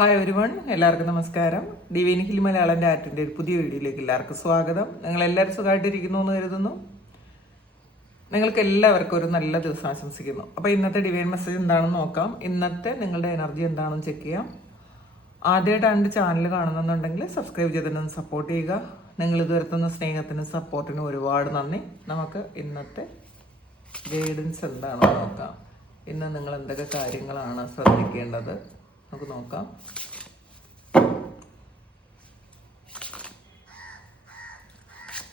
Hi everyone, എല്ലാവർക്കും നമസ്കാരം. Divine hill Malayalam ആറ്റിൻ്റെ ഒരു പുതിയ വീഡിയോയിലേക്ക് എല്ലാവർക്കും സ്വാഗതം. നിങ്ങൾ എല്ലാവരും സുഖമായിട്ടിരിക്കുന്നു എന്ന് കരുതുന്നു. നിങ്ങൾക്ക് എല്ലാവർക്കും ഒരു നല്ല ദിവസം ആശംസിക്കുന്നു. അപ്പോൾ ഇന്നത്തെ ഡിവൈൻ മെസ്സേജ് എന്താണെന്ന് നോക്കാം. ഇന്നത്തെ നിങ്ങളുടെ എനർജി എന്താണെന്ന് ചെക്ക് ചെയ്യാം. ആദ്യമായിട്ടാണ് ചാനൽ കാണുന്നുണ്ടെങ്കിൽ സബ്സ്ക്രൈബ് ചെയ്തിട്ടൊന്ന് സപ്പോർട്ട് ചെയ്യുക. നിങ്ങൾ ഇതുവരുത്തുന്ന സ്നേഹത്തിനും സപ്പോർട്ടിനും ഒരുപാട് നന്ദി. നമുക്ക് ഇന്നത്തെ ഗൈഡൻസ് എന്താണെന്ന് നോക്കാം. ഇന്ന് നിങ്ങൾ എന്തൊക്കെ കാര്യങ്ങളാണ് ശ്രദ്ധിക്കേണ്ടത് നമുക്ക് നോക്കാം.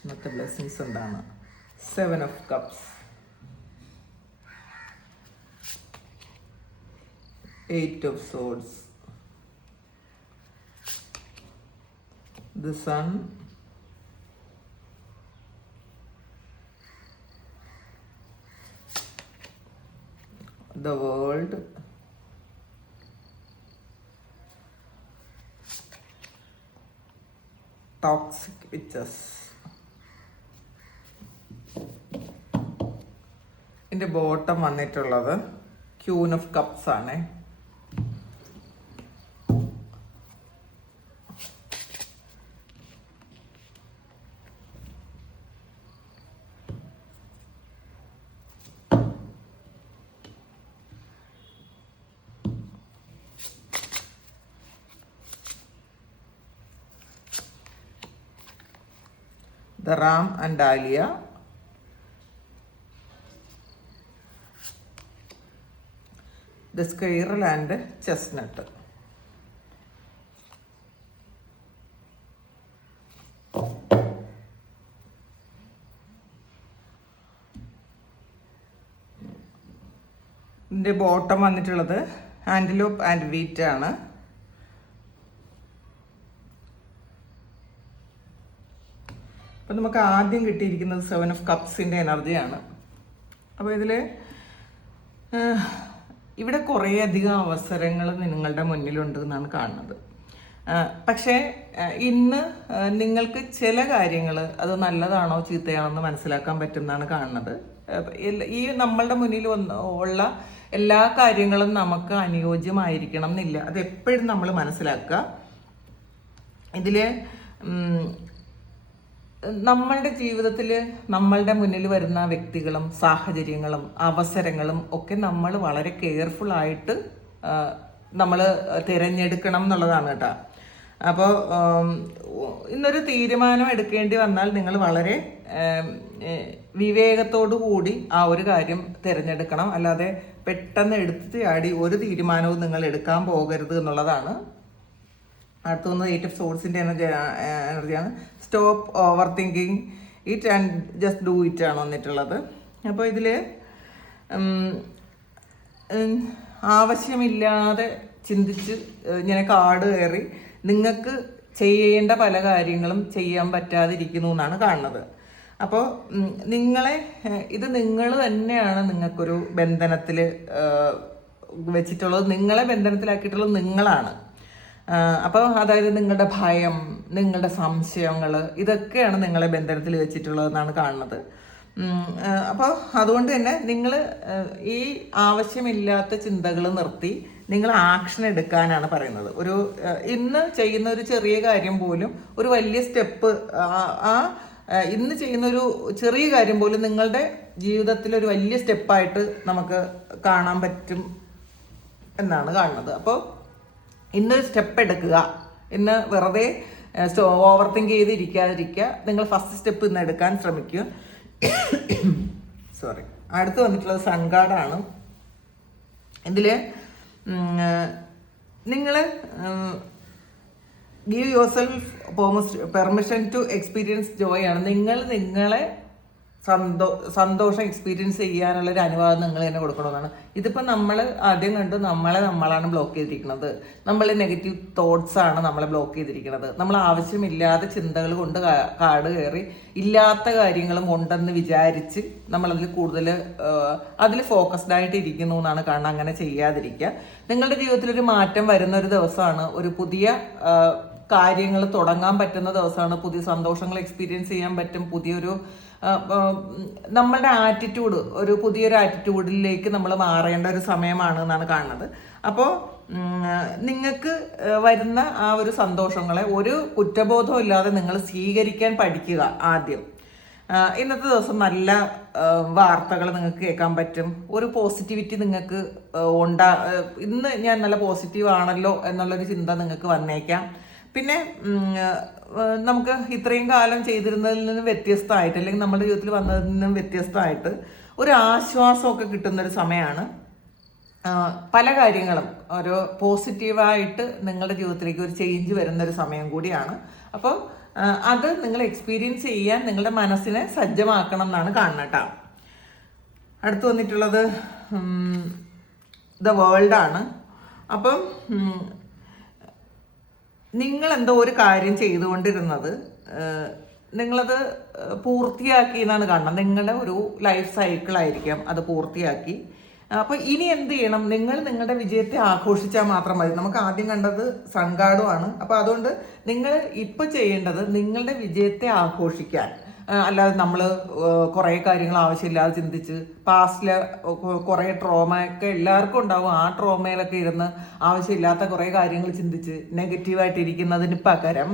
ഇന്നത്തെ ബ്ലെസ്സിങ്സ് എന്താണ്? 7 of Cups, 8 of Swords, the Sun, the World, Toxic Witches. ഇതിൻ്റെ ബോട്ടം വന്നിട്ടുള്ളത് ക്യൂൻ ഓഫ് കപ്സ് ആണ്. The Ram and Dahlia, the Squirrel and Chestnut. ഇതിൻ്റെ ബോട്ടം വന്നിട്ടുള്ളത് ആൻറ്റിലോപ്പ് ആൻഡ് വീറ്റ് ആണ്. അപ്പം നമുക്ക് ആദ്യം കിട്ടിയിരിക്കുന്നത് 7 of കപ്സിൻ്റെ എനർജിയാണ്. അപ്പോൾ ഇതിൽ ഇവിടെ കുറേയധികം അവസരങ്ങൾ നിങ്ങളുടെ മുന്നിലുണ്ട് എന്നാണ് കാണുന്നത്. പക്ഷേ ഇന്ന് നിങ്ങൾക്ക് ചില കാര്യങ്ങൾ അത് നല്ലതാണോ ചീത്തയാണോ എന്ന് മനസ്സിലാക്കാൻ പറ്റുമെന്നാണ് കാണുന്നത്. ഈ നമ്മളുടെ മുന്നിൽ ഉള്ള എല്ലാ കാര്യങ്ങളും നമുക്ക് അനുയോജ്യമായിരിക്കണം എന്നില്ല. അത് എപ്പോഴും നമ്മൾ മനസ്സിലാക്കുക. ഇതിൽ നമ്മളുടെ ജീവിതത്തിൽ നമ്മളുടെ മുന്നിൽ വരുന്ന വ്യക്തികളും സാഹചര്യങ്ങളും അവസരങ്ങളും ഒക്കെ നമ്മൾ വളരെ കെയർഫുള്ളായിട്ട് നമ്മൾ തിരഞ്ഞെടുക്കണം എന്നുള്ളതാണ് കേട്ടോ. അപ്പോൾ ഇന്നൊരു തീരുമാനം എടുക്കേണ്ടി വന്നാൽ നിങ്ങൾ വളരെ വിവേകത്തോടു കൂടി ആ ഒരു കാര്യം തിരഞ്ഞെടുക്കണം. അല്ലാതെ പെട്ടെന്ന് എടുത്ത് ചാടി ഒരു തീരുമാനവും നിങ്ങൾ എടുക്കാൻ പോകരുത് എന്നുള്ളതാണ്. അടുത്തൊന്ന് 8 of Swordsൻ്റെ എനർജിയാണ്. Stop over thinking it and just do it ആണ് വന്നിട്ടുള്ളത്. അപ്പോൾ ഇതിൽ ആവശ്യമില്ലാതെ ചിന്തിച്ച് ഇങ്ങനെ കാട് കയറി നിങ്ങൾക്ക് ചെയ്യേണ്ട പല കാര്യങ്ങളും ചെയ്യാൻ പറ്റാതിരിക്കുന്നു എന്നാണ് കാണുന്നത്. അപ്പോൾ ഇത് നിങ്ങൾ തന്നെയാണ് നിങ്ങൾക്കൊരു ബന്ധനത്തിൽ വെച്ചിട്ടുള്ളത്. നിങ്ങളെ ബന്ധനത്തിലാക്കിയിട്ടുള്ളത് നിങ്ങളാണ്. അപ്പോൾ അതായത് നിങ്ങളുടെ ഭയം, നിങ്ങളുടെ സംശയങ്ങൾ, ഇതൊക്കെയാണ് നിങ്ങളെ ബന്ധനത്തിൽ വെച്ചിട്ടുള്ളതെന്നാണ് കാണുന്നത്. അപ്പോൾ അതുകൊണ്ട് തന്നെ നിങ്ങൾ ഈ ആവശ്യമില്ലാത്ത ചിന്തകൾ നിർത്തി നിങ്ങൾ ആക്ഷൻ എടുക്കാനാണ് പറയുന്നത്. ഇന്ന് ചെയ്യുന്ന ഒരു ചെറിയ കാര്യം പോലും ഒരു വലിയ സ്റ്റെപ്പ്, ഇന്ന് ചെയ്യുന്ന ഒരു ചെറിയ കാര്യം പോലും നിങ്ങളുടെ ജീവിതത്തിൽ ഒരു വലിയ സ്റ്റെപ്പായിട്ട് നമുക്ക് കാണാൻ പറ്റും എന്നാണ് കാണുന്നത്. അപ്പോൾ ഇന്നൊരു സ്റ്റെപ്പ് എടുക്കുക. ഇന്ന് വെറുതെ ഓവർ തിങ്ക് ചെയ്തിരിക്കാതിരിക്കുക. നിങ്ങൾ ഫസ്റ്റ് സ്റ്റെപ്പ് ഇന്ന് എടുക്കാൻ ശ്രമിക്കുക. സോറി. അടുത്ത് വന്നിട്ടുള്ളത് സൺഗാർഡാണ്. ഇതിൽ നിങ്ങൾ give yourself permission to experience joy ആണ്. നിങ്ങളെ സന്തോഷം എക്സ്പീരിയൻസ് ചെയ്യാനുള്ളൊരു അനുവാദം നിങ്ങൾ തന്നെ കൊടുക്കണമെന്നാണ്. ഇതിപ്പോൾ നമ്മൾ ആദ്യം കണ്ട് നമ്മളാണ് ബ്ലോക്ക് ചെയ്തിരിക്കുന്നത്. നമ്മൾ നെഗറ്റീവ് തോട്ട്സ് ആണ് നമ്മളെ ബ്ലോക്ക് ചെയ്തിരിക്കുന്നത്. നമ്മൾ ആവശ്യമില്ലാത്ത ചിന്തകൾ കൊണ്ട് കാട് കയറി ഇല്ലാത്ത കാര്യങ്ങളും ഉണ്ടെന്ന് വിചാരിച്ച് നമ്മളതിൽ കൂടുതൽ അതിൽ ഫോക്കസ്ഡ് ആയിട്ട് ഇരിക്കുന്നു എന്നാണ് കാണുന്നത്. അങ്ങനെ ചെയ്യാതിരിക്കുക. നിങ്ങളുടെ ജീവിതത്തിൽ ഒരു മാറ്റം വരുന്ന ഒരു ദിവസമാണ്. ഒരു പുതിയ കാര്യങ്ങൾ തുടങ്ങാൻ പറ്റുന്ന ദിവസമാണ്. പുതിയ സന്തോഷങ്ങൾ എക്സ്പീരിയൻസ് ചെയ്യാൻ പറ്റും. പുതിയൊരു നമ്മളുടെ ആറ്റിറ്റ്യൂഡ്, ഒരു പുതിയൊരു ആറ്റിറ്റ്യൂഡിലേക്ക് നമ്മൾ മാറേണ്ട ഒരു സമയമാണ് എന്നാണ് കാണുന്നത്. അപ്പോൾ നിങ്ങൾക്ക് വരുന്ന ആ ഒരു സന്തോഷങ്ങളെ ഒരു കുറ്റബോധവും ഇല്ലാതെ നിങ്ങൾ സ്വീകരിക്കാൻ പഠിക്കുക ആദ്യം. ഇന്നത്തെ ദിവസം നല്ല വാർത്തകൾ നിങ്ങൾക്ക് കേൾക്കാൻ പറ്റും. ഒരു പോസിറ്റിവിറ്റി നിങ്ങൾക്ക് ഇന്ന് ഞാൻ നല്ല പോസിറ്റീവ് ആണല്ലോ എന്നുള്ളൊരു ചിന്ത നിങ്ങൾക്ക് വന്നേക്കാം. പിന്നെ നമുക്ക് ഇത്രയും കാലം ചെയ്തിരുന്നതിൽ നിന്നും വ്യത്യസ്തമായിട്ട്, അല്ലെങ്കിൽ നമ്മുടെ ജീവിതത്തിൽ വന്നതിൽ നിന്നും വ്യത്യസ്തമായിട്ട് ഒരു ആശ്വാസമൊക്കെ കിട്ടുന്നൊരു സമയമാണ്. പല കാര്യങ്ങളും ഒരു പോസിറ്റീവായിട്ട് നിങ്ങളുടെ ജീവിതത്തിലേക്ക് ഒരു ചേഞ്ച് വരുന്നൊരു സമയം കൂടിയാണ്. അപ്പോൾ അത് നിങ്ങൾ എക്സ്പീരിയൻസ് ചെയ്യാൻ നിങ്ങളുടെ മനസ്സിനെ സജ്ജമാക്കണം എന്നാണ് കാണുന്നത് കേട്ടോ. അടുത്ത് വന്നിട്ടുള്ളത് ദ വേൾഡാണ്. അപ്പം നിങ്ങളെന്തോ ഒരു കാര്യം ചെയ്തുകൊണ്ടിരുന്നത് നിങ്ങളത് പൂർത്തിയാക്കി എന്നാണ് കാണുന്നത്. നിങ്ങളുടെ ഒരു ലൈഫ് സൈക്കിളായിരിക്കാം അത് പൂർത്തിയാക്കി. അപ്പോൾ ഇനി എന്ത് ചെയ്യണം? നിങ്ങളുടെ വിജയത്തെ ആഘോഷിച്ചാൽ മാത്രം മതി. നമുക്ക് ആദ്യം കണ്ടത് സങ്കാടമാണ്. അപ്പോൾ അതുകൊണ്ട് നിങ്ങൾ ഇപ്പോൾ ചെയ്യേണ്ടത് നിങ്ങളുടെ വിജയത്തെ ആഘോഷിക്കാൻ, അല്ലാതെ നമ്മൾ കുറേ കാര്യങ്ങൾ ആവശ്യമില്ലാതെ ചിന്തിച്ച് പാസ്റ്റിലെ കുറേ ട്രോമയൊക്കെ എല്ലാവർക്കും ഉണ്ടാവും. ആ ട്രോമയിലൊക്കെ ഇരുന്ന് ആവശ്യമില്ലാത്ത കുറേ കാര്യങ്ങൾ ചിന്തിച്ച് നെഗറ്റീവായിട്ട് ഇരിക്കുന്നതിന് പകരം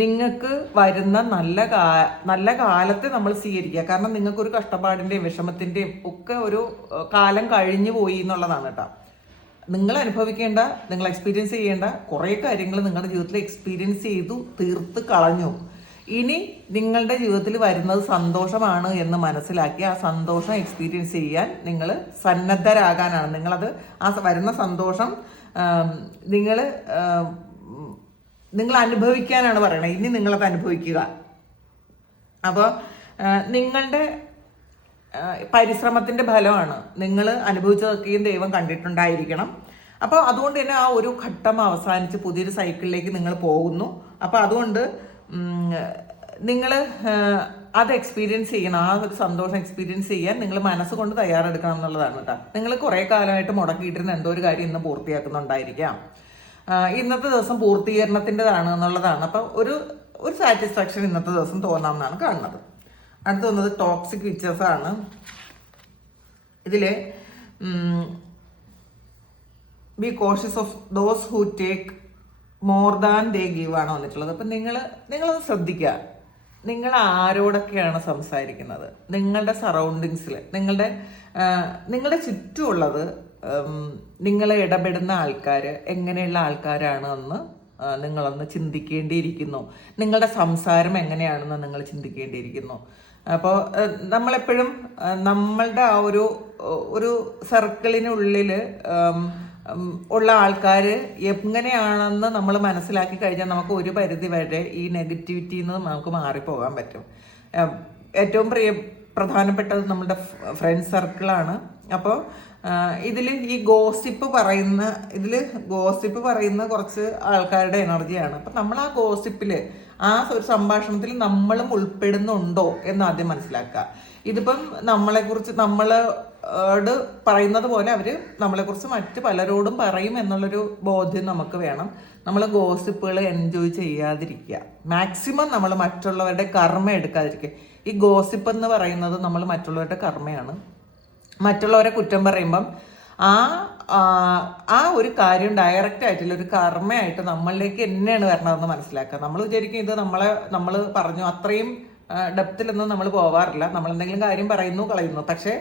നിങ്ങൾക്ക് വരുന്ന നല്ല കാലത്തെ നമ്മൾ സ്വീകരിക്കുക. കാരണം നിങ്ങൾക്കൊരു കഷ്ടപ്പാടിൻ്റെയും വിഷമത്തിൻ്റെയും ഒക്കെ ഒരു കാലം കഴിഞ്ഞു പോയി എന്നുള്ളതാണ് കേട്ടോ. നിങ്ങൾ അനുഭവിക്കേണ്ട, നിങ്ങൾ എക്സ്പീരിയൻസ് ചെയ്യേണ്ട കുറേ കാര്യങ്ങൾ നിങ്ങളുടെ ജീവിതത്തിൽ എക്സ്പീരിയൻസ് ചെയ്തു തീർത്ത് കളഞ്ഞു. ഇനി നിങ്ങളുടെ ജീവിതത്തിൽ വരുന്നത് സന്തോഷമാണ് എന്ന് മനസ്സിലാക്കി ആ സന്തോഷം എക്സ്പീരിയൻസ് ചെയ്യാൻ നിങ്ങൾ സന്നദ്ധരാകാനാണ്. നിങ്ങളത് ആ വരുന്ന സന്തോഷം നിങ്ങൾ അനുഭവിക്കാനാണ് പറയണത്. ഇനി നിങ്ങളത് അനുഭവിക്കുക. അപ്പോൾ നിങ്ങളുടെ പരിശ്രമത്തിൻ്റെ ഫലമാണ്. നിങ്ങൾ അനുഭവിച്ചതൊക്കെയും ദൈവം കണ്ടിട്ടുണ്ടായിരിക്കണം. അപ്പോൾ അതുകൊണ്ട് തന്നെ ആ ഒരു ഘട്ടം അവസാനിച്ച് പുതിയൊരു സൈക്കിളിലേക്ക് നിങ്ങൾ പോകുന്നു. അപ്പോൾ അതുകൊണ്ട് നിങ്ങൾ അത് എക്സ്പീരിയൻസ് ചെയ്യണം. ആ ഒരു സന്തോഷം എക്സ്പീരിയൻസ് ചെയ്യാൻ നിങ്ങൾ മനസ്സുകൊണ്ട് തയ്യാറെടുക്കണം എന്നുള്ളതാണ് കേട്ടോ. നിങ്ങൾ കുറേ കാലമായിട്ട് മുടക്കിയിട്ടിരുന്ന എന്തോ ഒരു കാര്യം ഇന്ന് പൂർത്തിയാക്കുന്നുണ്ടായിരിക്കാം. ഇന്നത്തെ ദിവസം പൂർത്തീകരണത്തിൻ്റെതാണ് എന്നുള്ളതാണ്. അപ്പം ഒരു സാറ്റിസ്ഫാക്ഷൻ ഇന്നത്തെ ദിവസം തോന്നാമെന്നാണ് കാണുന്നത്. അടുത്ത് വന്നത് ടോക്സിക് വിച്ചേഴ്സ് ആണ്. ഇതിൽ B cautious of those who take more than they give ആണ് വന്നിട്ടുള്ളത്. അപ്പം നിങ്ങളത് ശ്രദ്ധിക്കുക. നിങ്ങൾ ആരോടൊക്കെയാണ് സംസാരിക്കുന്നത്? നിങ്ങളുടെ സറൗണ്ടിങ്സിൽ, നിങ്ങളുടെ ചുറ്റുമുള്ളത്, നിങ്ങൾ ഇടപെടുന്ന ആൾക്കാർ എങ്ങനെയുള്ള ആൾക്കാരാണ് എന്ന് നിങ്ങളൊന്ന് ചിന്തിക്കേണ്ടിയിരിക്കുന്നു. നിങ്ങളുടെ സംസാരം എങ്ങനെയാണെന്ന് നിങ്ങൾ ചിന്തിക്കേണ്ടിയിരിക്കുന്നു. അപ്പോൾ നമ്മളെപ്പോഴും നമ്മളുടെ ആ ഒരു സർക്കിളിനുള്ളിൽ ഉള്ള ആൾക്കാർ എങ്ങനെയാണെന്ന് നമ്മൾ മനസ്സിലാക്കി കഴിഞ്ഞാൽ നമുക്ക് ഒരു പരിധി വരെ ഈ നെഗറ്റിവിറ്റിയിൽ നിന്ന് നമുക്ക് മാറിപ്പോകാൻ പറ്റും. ഏറ്റവും പ്രധാനപ്പെട്ടത് നമ്മുടെ ഫ്രണ്ട് സർക്കിളാണ്. അപ്പോൾ ഇതിൽ ഈ ഗോസിപ്പ് പറയുന്ന കുറച്ച് ആൾക്കാരുടെ എനർജിയാണ്. അപ്പം നമ്മൾ ആ ഗോസിപ്പിൽ, ആ ഒരു സംഭാഷണത്തിൽ നമ്മളും ഉൾപ്പെടുന്നുണ്ടോ എന്ന് ആദ്യം മനസ്സിലാക്കുക. ഇതിപ്പം നമ്മളോട് പറയുന്നത് പോലെ അവർ നമ്മളെക്കുറിച്ച് മറ്റ് പലരോടും പറയും എന്നുള്ളൊരു ബോധ്യം നമുക്ക് വേണം. നമ്മൾ ഗോസിപ്പുകൾ എൻജോയ് ചെയ്യാതിരിക്കുക. മാക്സിമം നമ്മൾ മറ്റുള്ളവരുടെ കർമ്മ എടുക്കാതിരിക്കുക. ഈ ഗോസിപ്പ് എന്ന് പറയുന്നത് നമ്മൾ മറ്റുള്ളവരുടെ കർമ്മയാണ്. മറ്റുള്ളവരെ കുറ്റം പറയുമ്പം ആ ഒരു കാര്യം ഡയറക്റ്റ് ആയിട്ടുള്ള ഒരു കർമ്മയായിട്ട് നമ്മളിലേക്ക് തന്നെയാണ് വരണതെന്ന് മനസ്സിലാക്കുക. നമ്മൾ വിചാരിക്കും ഇത് നമ്മൾ പറഞ്ഞു, അത്രയും ഡെപ്തിലൊന്നും നമ്മൾ പോവാറില്ല. നമ്മൾ എന്തെങ്കിലും കാര്യം പറയുന്നു, കളയുന്നു. പക്ഷേ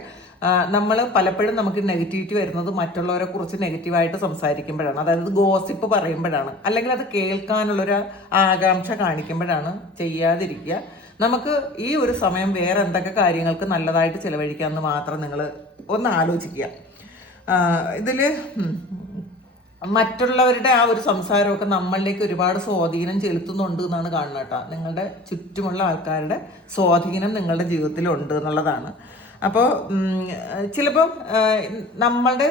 നമ്മൾ പലപ്പോഴും നമുക്ക് നെഗറ്റിവിറ്റി വരുന്നത് മറ്റുള്ളവരെ കുറിച്ച് നെഗറ്റീവായിട്ട് സംസാരിക്കുമ്പോഴാണ്. അതായത് ഗോസിപ്പ് പറയുമ്പോഴാണ്, അല്ലെങ്കിൽ അത് കേൾക്കാനുള്ളൊരു ആകാംക്ഷ കാണിക്കുമ്പോഴാണ്. ചെയ്യാതിരിക്കുക. നമുക്ക് ഈ ഒരു സമയം വേറെ എന്തൊക്കെ കാര്യങ്ങൾക്ക് നല്ലതായിട്ട് ചിലവഴിക്കാമെന്ന് മാത്രം നിങ്ങൾ ഒന്ന് ആലോചിക്കുക. ഇതിൽ മറ്റുള്ളവരുടെ ആ ഒരു സംസാരമൊക്കെ നമ്മളിലേക്ക് ഒരുപാട് സ്വാധീനം ചെലുത്തുന്നുണ്ട് എന്നാണ് കാണുന്നത് കേട്ടോ. നിങ്ങളുടെ ചുറ്റുമുള്ള ആൾക്കാരുടെ സ്വാധീനം നിങ്ങളുടെ ജീവിതത്തിലുണ്ട് എന്നുള്ളതാണ്. അപ്പോൾ ചിലപ്പോൾ നമ്മളുടെ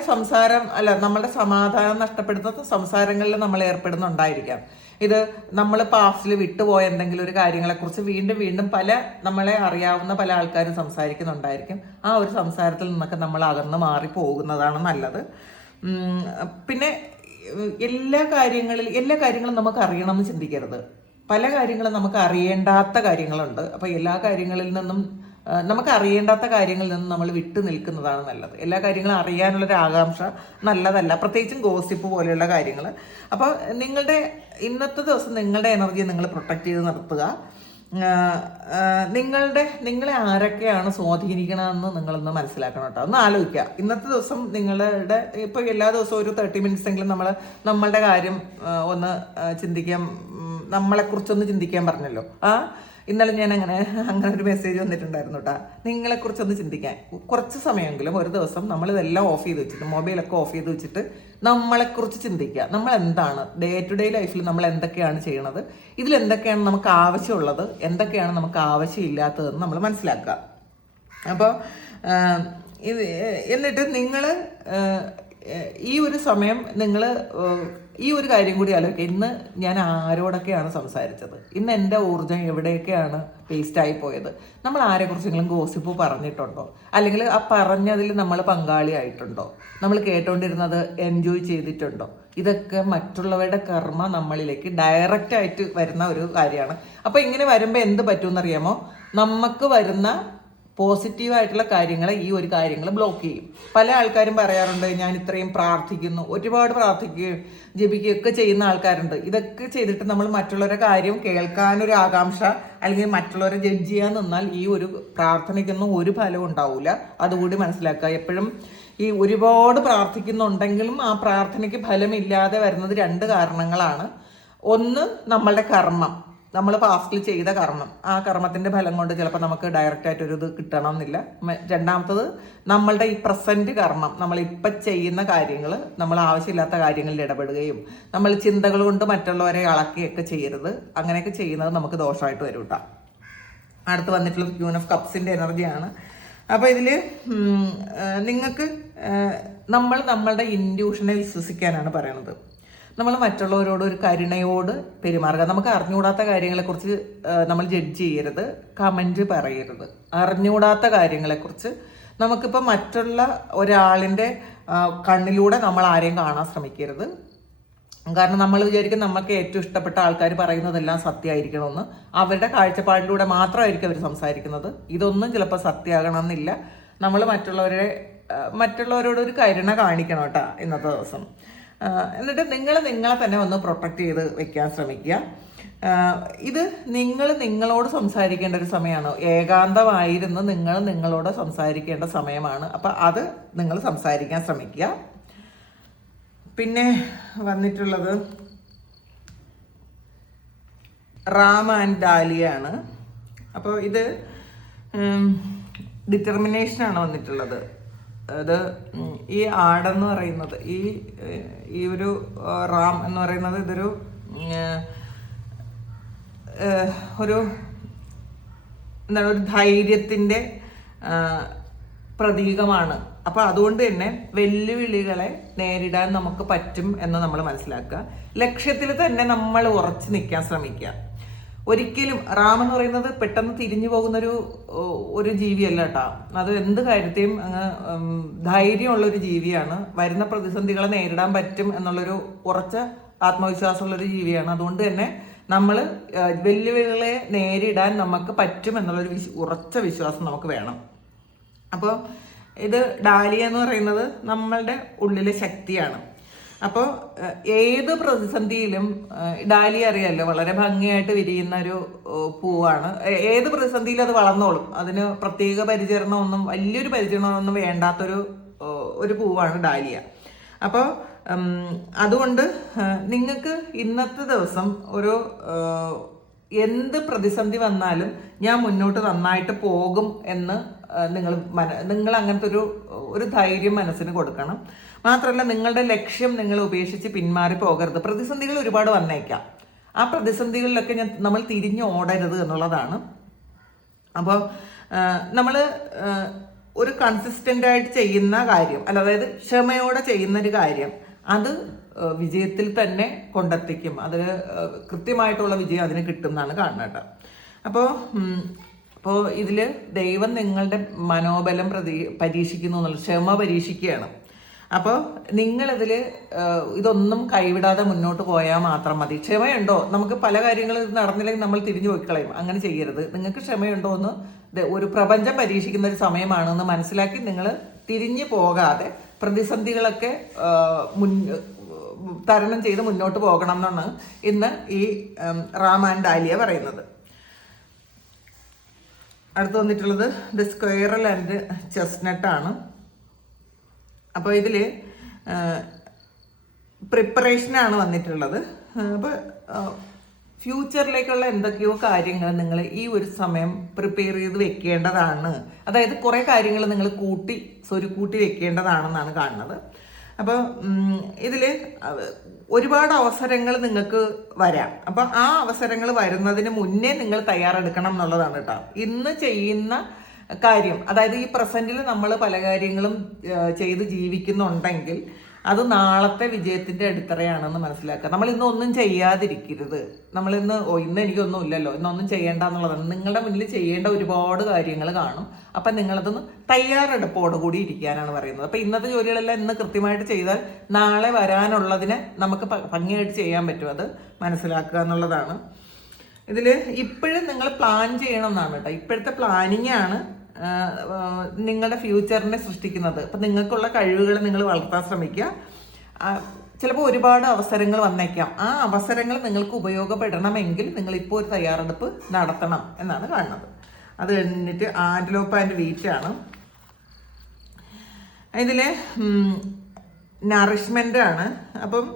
നമ്മളുടെ സമാധാനം നഷ്ടപ്പെടുത്തുന്ന സംസാരങ്ങളിൽ നമ്മൾ ഏർപ്പെടുന്നുണ്ടായിരിക്കാം. ഇത് നമ്മൾ പാസ്റ്റിൽ വിട്ടുപോയ എന്തെങ്കിലും ഒരു കാര്യങ്ങളെക്കുറിച്ച് വീണ്ടും വീണ്ടും നമ്മളെ അറിയാവുന്ന പല ആൾക്കാരും സംസാരിക്കുന്നുണ്ടായിരിക്കും. ആ ഒരു സംസാരത്തിൽ നിന്നൊക്കെ നമ്മൾ അകന്ന് മാറി പോകുന്നതാണ് നല്ലത്. പിന്നെ എല്ലാ കാര്യങ്ങളും നമുക്ക് അറിയണം എന്ന് ചിന്തിക്കരുത്. പല കാര്യങ്ങളും നമുക്ക് അറിയേണ്ടാത്ത കാര്യങ്ങളുണ്ട്. അപ്പോൾ എല്ലാ കാര്യങ്ങളിൽ നിന്നും നമുക്ക് അറിയേണ്ടാത്ത കാര്യങ്ങളിൽ നിന്നും നമ്മൾ വിട്ടു നിൽക്കുന്നതാണ് നല്ലത്. എല്ലാ കാര്യങ്ങളും അറിയാനുള്ളൊരു ആകാംക്ഷ നല്ലതല്ല, പ്രത്യേകിച്ചും ഗോസിപ്പ് പോലെയുള്ള കാര്യങ്ങൾ. അപ്പോൾ നിങ്ങളുടെ ഇന്നത്തെ ദിവസം നിങ്ങളുടെ എനർജി നിങ്ങൾ പ്രൊട്ടക്റ്റ് ചെയ്ത് നിർത്തുക. നിങ്ങളെ ആരൊക്കെയാണ് സ്വാധീനിക്കണമെന്ന് നിങ്ങളൊന്ന് മനസ്സിലാക്കണം കേട്ടോ. ഒന്ന് ആലോചിക്കുക. ഇന്നത്തെ ദിവസം നിങ്ങളുടെ ഇപ്പോൾ എല്ലാ ദിവസവും ഒരു 30 മിനിറ്റ്സ് എങ്കിലും നമ്മളുടെ കാര്യം ഒന്ന് ചിന്തിക്കാൻ, നമ്മളെക്കുറിച്ചൊന്ന് ചിന്തിക്കാൻ പറഞ്ഞല്ലോ. ഇന്നലെ ഞാൻ അങ്ങനെ ഒരു മെസ്സേജ് വന്നിട്ടുണ്ടായിരുന്നു കേട്ടോ. നിങ്ങളെക്കുറിച്ചൊന്ന് ചിന്തിക്കാൻ കുറച്ച് സമയമെങ്കിലും ഒരു ദിവസം നമ്മളിതെല്ലാം ഓഫ് ചെയ്ത് വെച്ചിട്ട്, മൊബൈലൊക്കെ ഓഫ് ചെയ്ത് വെച്ചിട്ട് നമ്മളെക്കുറിച്ച് ചിന്തിക്കുക. നമ്മൾ എന്താണ് ഡേ ടു ഡേ ലൈഫിൽ നമ്മൾ എന്തൊക്കെയാണ് ചെയ്യണത്, ഇതിലെന്തൊക്കെയാണ് നമുക്ക് ആവശ്യമുള്ളത്, എന്തൊക്കെയാണ് നമുക്ക് ആവശ്യമില്ലാത്തതെന്ന് നമ്മൾ മനസ്സിലാക്കുക. അപ്പോൾ എന്നിട്ട് നിങ്ങൾ ഈ ഒരു സമയം നിങ്ങൾ ഈ ഒരു കാര്യം കൂടി ആലോചിക്കുക. ഇന്ന് ഞാൻ ആരോടൊക്കെയാണ് സംസാരിച്ചത്, ഇന്ന് എൻ്റെ ഊർജ്ജം എവിടെയൊക്കെയാണ് വേസ്റ്റായി പോയത്, നമ്മൾ ആരെക്കുറിച്ചെങ്കിലും ഗോസിപ്പ് പറഞ്ഞിട്ടുണ്ടോ, അല്ലെങ്കിൽ ആ പറഞ്ഞതിൽ നമ്മൾ പങ്കാളിയായിട്ടുണ്ടോ, നമ്മൾ കേട്ടോണ്ടിരുന്നത് എൻജോയ് ചെയ്തിട്ടുണ്ടോ. ഇതൊക്കെ മറ്റുള്ളവരുടെ കർമ്മ നമ്മളിലേക്ക് ഡയറക്റ്റ് ആയിട്ട് വരുന്ന ഒരു കാര്യമാണ്. അപ്പോൾ ഇങ്ങനെ വരുമ്പോൾ എന്ത് പറ്റുമെന്നറിയാമോ, നമുക്ക് വരുന്ന പോസിറ്റീവായിട്ടുള്ള കാര്യങ്ങളെ ഈ ഒരു കാര്യങ്ങൾ ബ്ലോക്ക് ചെയ്യും. പല ആൾക്കാരും പറയാറുണ്ട്, ഞാൻ ഇത്രയും പ്രാർത്ഥിക്കുന്നു, ഒരുപാട് പ്രാർത്ഥിക്കുകയും ജപിക്കുകയൊക്കെ ചെയ്യുന്ന ആൾക്കാരുണ്ട്. ഇതൊക്കെ ചെയ്തിട്ട് നമ്മൾ മറ്റുള്ളവരുടെ കാര്യം കേൾക്കാനൊരു ആകാംക്ഷ അല്ലെങ്കിൽ മറ്റുള്ളവരെ ജഡ്ജ് ചെയ്യാൻ നിന്നാൽ ഈ ഒരു പ്രാർത്ഥനയ്ക്കൊന്നും ഒരു ഫലവും ഉണ്ടാവില്ല. അതുകൂടി മനസ്സിലാക്കുക. എപ്പോഴും ഈ ഒരുപാട് പ്രാർത്ഥിക്കുന്നുണ്ടെങ്കിലും ആ പ്രാർത്ഥനയ്ക്ക് ഫലമില്ലാതെ വരുന്നത് 2 കാരണങ്ങളാണ്. ഒന്ന്, നമ്മളുടെ കർമ്മം, നമ്മൾ പാസ്റ്റിൽ ചെയ്ത കർമ്മം, ആ കർമ്മത്തിൻ്റെ ഫലം കൊണ്ട് ചിലപ്പോൾ നമുക്ക് ഡയറക്റ്റായിട്ട് ഒരു ഇത് കിട്ടണമെന്നില്ല. രണ്ടാമത്തത്, നമ്മളുടെ ഈ പ്രസൻറ്റ് കർമ്മം, നമ്മളിപ്പം ചെയ്യുന്ന കാര്യങ്ങൾ, നമ്മൾ ആവശ്യമില്ലാത്ത കാര്യങ്ങളിൽ ഇടപെടുകയും നമ്മൾ ചിന്തകൾ കൊണ്ട് മറ്റുള്ളവരെ ഇളക്കുകയൊക്കെ ചെയ്യരുത്. അങ്ങനെയൊക്കെ ചെയ്യുന്നത് നമുക്ക് ദോഷമായിട്ട് വരും കേട്ടോ. അടുത്ത് വന്നിട്ടുള്ളത് ക്യൂൻ ഓഫ് കപ്സിൻ്റെ എനർജിയാണ്. അപ്പോൾ ഇതിൽ നിങ്ങൾക്ക് നമ്മളുടെ ഇൻഡ്യൂഷനെ വിശ്വസിക്കാനാണ് പറയണത്. നമ്മൾ മറ്റുള്ളവരോട് ഒരു കരുണയോട് പെരുമാറുക. നമുക്ക് അറിഞ്ഞുകൂടാത്ത കാര്യങ്ങളെക്കുറിച്ച് നമ്മൾ ജഡ്ജ് ചെയ്യരുത്, കമൻറ്റ് പറയരുത്. അറിഞ്ഞുകൂടാത്ത കാര്യങ്ങളെക്കുറിച്ച് നമുക്കിപ്പോൾ മറ്റുള്ള ഒരാളിൻ്റെ കണ്ണിലൂടെ നമ്മൾ ആരെയും കാണാൻ ശ്രമിക്കരുത്. കാരണം നമ്മൾ വിചാരിക്കും നമുക്ക് ഏറ്റവും ഇഷ്ടപ്പെട്ട ആൾക്കാർ പറയുന്നതെല്ലാം സത്യമായിരിക്കണമെന്ന്. അവരുടെ കാഴ്ചപ്പാടിലൂടെ മാത്രമായിരിക്കും അവർ സംസാരിക്കുന്നത്. ഇതൊന്നും ചിലപ്പോൾ സത്യമാകണമെന്നില്ല. നമ്മൾ മറ്റുള്ളവരോട് ഒരു കരുണ കാണിക്കണം കേട്ടോ ഇന്നത്തെ ദിവസം. എന്നിട്ട് നിങ്ങളെ തന്നെ ഒന്ന് പ്രൊട്ടക്റ്റ് ചെയ്ത് വെക്കാൻ ശ്രമിക്കുക. ഇത് നിങ്ങളോട് സംസാരിക്കേണ്ട ഒരു സമയമാണ്. ഏകാന്തമായിരുന്ന് നിങ്ങളോട് സംസാരിക്കേണ്ട സമയമാണ്. അപ്പം അത് നിങ്ങൾ സംസാരിക്കാൻ ശ്രമിക്കുക. പിന്നെ വന്നിട്ടുള്ളത് റാം ആൻഡ് ഡാലിയാണ്. അപ്പോൾ ഇത് ഡിറ്റർമിനേഷനാണ് വന്നിട്ടുള്ളത്. അത് ഈ ആടെന്ന് പറയുന്നത്, ഈ ഒരു റാം എന്ന് പറയുന്നത് ഇതൊരു എന്താണ്, ഒരു ധൈര്യത്തിൻ്റെ പ്രതീകമാണ്. അപ്പോൾ അതുകൊണ്ട് തന്നെ വെല്ലുവിളികളെ നേരിടാൻ നമുക്ക് പറ്റും എന്ന് നമ്മൾ മനസ്സിലാക്കുക. ലക്ഷ്യത്തിൽ തന്നെ നമ്മൾ ഉറച്ചു നിൽക്കാൻ ശ്രമിക്കുക. ഒരിക്കലും റാം എന്ന് പറയുന്നത് പെട്ടെന്ന് തിരിഞ്ഞു പോകുന്നൊരു ജീവിയല്ല കേട്ടോ. അത് എന്ത് കാര്യത്തെയും ധൈര്യമുള്ളൊരു ജീവിയാണ്. വരുന്ന പ്രതിസന്ധികളെ നേരിടാൻ പറ്റും എന്നുള്ളൊരു ഉറച്ച ആത്മവിശ്വാസമുള്ളൊരു ജീവിയാണ്. അതുകൊണ്ട് തന്നെ നമ്മൾ വെല്ലുവിളികളെ നേരിടാൻ നമുക്ക് പറ്റും എന്നുള്ളൊരു ഉറച്ച വിശ്വാസം നമുക്ക് വേണം. അപ്പോൾ ഇത് ഡാലിയ എന്ന് പറയുന്നത് നമ്മളുടെ ഉള്ളിലെ ശക്തിയാണ്. അപ്പോൾ ഏത് പ്രതിസന്ധിയിലും, ഡാലിയ അറിയാമല്ലോ, വളരെ ഭംഗിയായിട്ട് വിരിയുന്ന ഒരു പൂവാണ്. ഏത് പ്രതിസന്ധിയിലും അത് വളർന്നോളും. അതിന് പ്രത്യേക പരിചരണമൊന്നും, വലിയൊരു പരിചരണമൊന്നും വേണ്ടാത്തൊരു പൂവാണ് ഡാലിയ. അപ്പോൾ അതുകൊണ്ട് നിങ്ങൾക്ക് ഇന്നത്തെ ദിവസം എന്ത് പ്രതിസന്ധി വന്നാലും ഞാൻ മുന്നോട്ട് നന്നായിട്ട് പോകും എന്ന് നിങ്ങൾ അങ്ങനത്തെ ഒരു ധൈര്യം മനസ്സിന് കൊടുക്കണം. മാത്രമല്ല, നിങ്ങളുടെ ലക്ഷ്യം നിങ്ങൾ ഉപേക്ഷിച്ച് പിന്മാറി പോകരുത്. പ്രതിസന്ധികൾ ഒരുപാട് വന്നേക്കാം. ആ പ്രതിസന്ധികളിലൊക്കെ നമ്മൾ തിരിഞ്ഞു ഓടരുത് എന്നുള്ളതാണ്. അപ്പോൾ നമ്മൾ ഒരു കൺസിസ്റ്റൻ്റ് ആയിട്ട് ചെയ്യുന്ന കാര്യം, അതായത് ക്ഷമയോടെ ചെയ്യുന്നൊരു കാര്യം, അത് വിജയത്തിൽ തന്നെ കൊണ്ടെത്തിക്കും. അതിൽ കൃത്യമായിട്ടുള്ള വിജയം അതിന് കിട്ടും എന്നാണ് കാണുന്നത് കേട്ടോ. അപ്പോൾ ഇതിൽ ദൈവം നിങ്ങളുടെ മനോബലം പരീക്ഷിക്കുന്നു എന്നുള്ള, ക്ഷമ പരീക്ഷിക്കുകയാണ്. അപ്പോൾ നിങ്ങളിതിൽ ഇതൊന്നും കൈവിടാതെ മുന്നോട്ട് പോയാൽ മാത്രം മതി. ക്ഷമയുണ്ടോ? നമുക്ക് പല കാര്യങ്ങളും നടന്നില്ലെങ്കിൽ നമ്മൾ തിരിഞ്ഞു പോയിക്കളയും. അങ്ങനെ ചെയ്യരുത്. നിങ്ങൾക്ക് ക്ഷമയുണ്ടോ എന്ന് ഒരു പ്രപഞ്ചം പരീക്ഷിക്കുന്ന ഒരു സമയമാണെന്ന് മനസ്സിലാക്കി നിങ്ങൾ തിരിഞ്ഞു പോകാതെ പ്രതിസന്ധികളൊക്കെ തരണം ചെയ്ത് മുന്നോട്ട് പോകണം എന്നാണ് ഇന്ന് ഈ റാം ആൻഡ് ഡാലിയ പറയുന്നത്. അടുത്ത് വന്നിട്ടുള്ളത് ദ സ്ക്വയറൽ ആൻഡ് ചെസ്റ്റ്നട്ടാണ്. അപ്പോൾ ഇതിൽ പ്രിപ്പറേഷനാണ് വന്നിട്ടുള്ളത്. അപ്പോൾ ഫ്യൂച്ചറിലേക്കുള്ള എന്തൊക്കെയോ കാര്യങ്ങൾ നിങ്ങൾ ഈ ഒരു സമയം പ്രിപ്പയർ ചെയ്ത് വെക്കേണ്ടതാണ്. അതായത് കുറേ കാര്യങ്ങൾ നിങ്ങൾ സ്വരുക്കൂട്ടി വെക്കേണ്ടതാണെന്നാണ് കാണുന്നത്. അപ്പോൾ ഇതിൽ ഒരുപാട് അവസരങ്ങൾ നിങ്ങൾക്ക് വരാം. അപ്പം ആ അവസരങ്ങൾ വരുന്നതിന് മുന്നേ നിങ്ങൾ തയ്യാറെടുക്കണം എന്നുള്ളതാണ് കേട്ടോ ഇന്ന് ചെയ്യുന്ന കാര്യം. അതായത് ഈ പ്രസന്റിൽ നമ്മൾ പല കാര്യങ്ങളും ചെയ്ത് ജീവിക്കുന്നുണ്ടെങ്കിൽ അത് നാളത്തെ വിജയത്തിന്റെ അടിത്തറയാണെന്ന് മനസ്സിലാക്കുക. നമ്മൾ ഇന്നൊന്നും ചെയ്യാതിരിക്കരുത്. നമ്മളിന്ന് ഇന്ന് എനിക്കൊന്നും ഇല്ലല്ലോ, ഇന്നൊന്നും ചെയ്യേണ്ട എന്നുള്ളതാണ്. നിങ്ങളുടെ മുന്നിൽ ചെയ്യേണ്ട ഒരുപാട് കാര്യങ്ങൾ കാണും. അപ്പം നിങ്ങളതൊന്ന് തയ്യാറെടുപ്പോടുകൂടി ഇരിക്കാനാണ് പറയുന്നത്. അപ്പം ഇന്നത്തെ ജോലികളെല്ലാം ഇന്ന് കൃത്യമായിട്ട് ചെയ്താൽ നാളെ വരാനുള്ളതിനെ നമുക്ക് ഭംഗിയായിട്ട് ചെയ്യാൻ പറ്റും. അത് മനസ്സിലാക്കുക എന്നുള്ളതാണ്. ഇതിൽ ഇപ്പോഴും നിങ്ങൾ പ്ലാൻ ചെയ്യണം എന്നാണ് കേട്ടോ. ഇപ്പോഴത്തെ പ്ലാനിങ് ആണ് നിങ്ങളുടെ ഫ്യൂച്ചറിനെ സൃഷ്ടിക്കുന്നത്. അപ്പം നിങ്ങൾക്കുള്ള കഴിവുകൾ നിങ്ങൾ വളർത്താൻ ശ്രമിക്കുക. ചിലപ്പോൾ ഒരുപാട് അവസരങ്ങൾ വന്നേക്കാം. ആ അവസരങ്ങൾ നിങ്ങൾക്ക് ഉപയോഗപ്പെടണമെങ്കിൽ നിങ്ങളിപ്പോൾ ഒരു തയ്യാറെടുപ്പ് നടത്തണം എന്നാണ് കാണുന്നത്. അത് കഴിഞ്ഞിട്ട് ആൻറ്റലോപ്പ് ആൻഡ് വീറ്റാണ്. ഇതിൽ നറിഷ്മെൻ്റ് ആണ്. അപ്പം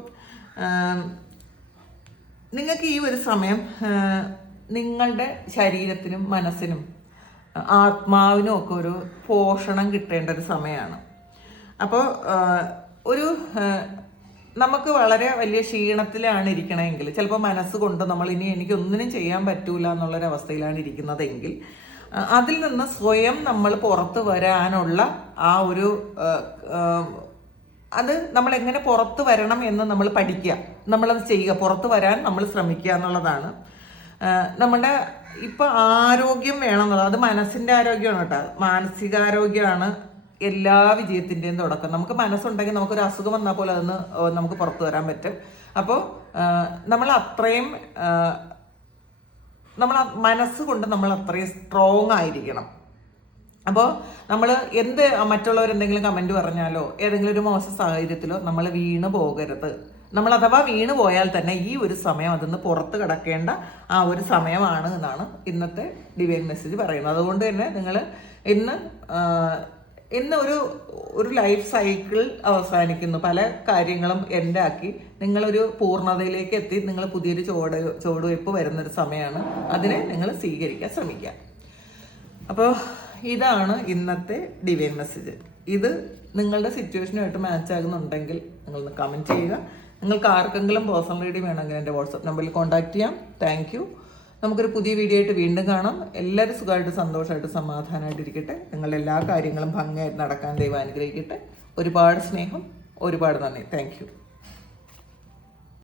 നിങ്ങൾക്ക് ഈ ഒരു സമയം നിങ്ങളുടെ ശരീരത്തിനും മനസ്സിനും ആത്മാവിനും ഒക്കെ ഒരു പോഷണം കിട്ടേണ്ട ഒരു സമയമാണ്. അപ്പോൾ നമുക്ക് വളരെ വലിയ ക്ഷീണത്തിലാണ് ഇരിക്കണമെങ്കിൽ, ചിലപ്പോൾ മനസ്സുകൊണ്ട് നമ്മൾ ഇനി എനിക്കൊന്നിനും ചെയ്യാൻ പറ്റൂല എന്നുള്ളൊരവസ്ഥയിലാണ് ഇരിക്കുന്നതെങ്കിൽ അതിൽ നിന്ന് സ്വയം നമ്മൾ പുറത്ത് വരാനുള്ള ആ ഒരു അത് നമ്മൾ എങ്ങനെ പുറത്ത് വരണം എന്ന് നമ്മൾ പഠിക്കുക, നമ്മളത് ചെയ്യുക, പുറത്ത് വരാൻ നമ്മൾ ശ്രമിക്കുക എന്നുള്ളതാണ്. നമ്മുടെ ഇപ്പം ആരോഗ്യം വേണം എന്നുള്ളത്, അത് മനസ്സിൻ്റെ ആരോഗ്യമാണ് കേട്ടോ. മാനസികാരോഗ്യമാണ് എല്ലാ വിജയത്തിൻ്റെയും തുടക്കം. നമുക്ക് മനസ്സുണ്ടെങ്കിൽ നമുക്കൊരു അസുഖം വന്നാൽ പോലെ അതൊന്ന് നമുക്ക് പുറത്തു വരാൻ പറ്റും. അപ്പോൾ നമ്മൾ അത്രയും മനസ്സുകൊണ്ട് നമ്മൾ അത്രയും സ്ട്രോങ് ആയിരിക്കണം. അപ്പോൾ നമ്മൾ മറ്റുള്ളവരെന്തെങ്കിലും കമൻറ്റ് പറഞ്ഞാലോ ഏതെങ്കിലും ഒരു മോശം സാഹചര്യത്തിലോ നമ്മൾ വീണ് പോകരുത്. നമ്മൾ അഥവാ വീണ് പോയാൽ തന്നെ ഈ ഒരു സമയം അതിന്ന് പുറത്ത് കിടക്കേണ്ട ആ ഒരു സമയമാണ് എന്നാണ് ഇന്നത്തെ ഡിവൈൻ മെസ്സേജ് പറയുന്നത്. അതുകൊണ്ട് തന്നെ നിങ്ങൾ ഇന്ന് ഒരു ലൈഫ് സൈക്കിൾ അവസാനിക്കുന്നു. പല കാര്യങ്ങളും എൻഡ് ആക്കി നിങ്ങളൊരു പൂർണ്ണതയിലേക്ക് എത്തി നിങ്ങൾ പുതിയൊരു ചുവടുവയ്പ് വരുന്നൊരു സമയമാണ്. അതിനെ നിങ്ങൾ സ്വീകരിക്കാൻ ശ്രമിക്കുക. അപ്പോൾ ഇതാണ് ഇന്നത്തെ ഡിവൈൻ മെസ്സേജ്. ഇത് നിങ്ങളുടെ സിറ്റുവേഷനുമായിട്ട് മാച്ച് ആകുന്നുണ്ടെങ്കിൽ നിങ്ങളൊന്ന് കമൻറ്റ് ചെയ്യുക. നിങ്ങൾക്ക് ആർക്കെങ്കിലും പേഴ്സണൽ റീഡിംഗ് വേണമെങ്കിൽ എൻ്റെ വാട്സപ്പ് നമ്പറിൽ കോൺടാക്ട് ചെയ്യാം. Thank you. നമുക്കൊരു പുതിയ വീഡിയോ ആയിട്ട് വീണ്ടും കാണാം. എല്ലാവരും സുഖമായിട്ട് സന്തോഷമായിട്ട് സമാധാനമായിട്ട് ഇരിക്കട്ടെ. നിങ്ങളുടെ എല്ലാ കാര്യങ്ങളും ഭംഗിയായിട്ട് നടക്കാൻ ദൈവം അനുഗ്രഹിക്കട്ടെ. ഒരുപാട് സ്നേഹം, ഒരുപാട് നന്ദി. Thank you.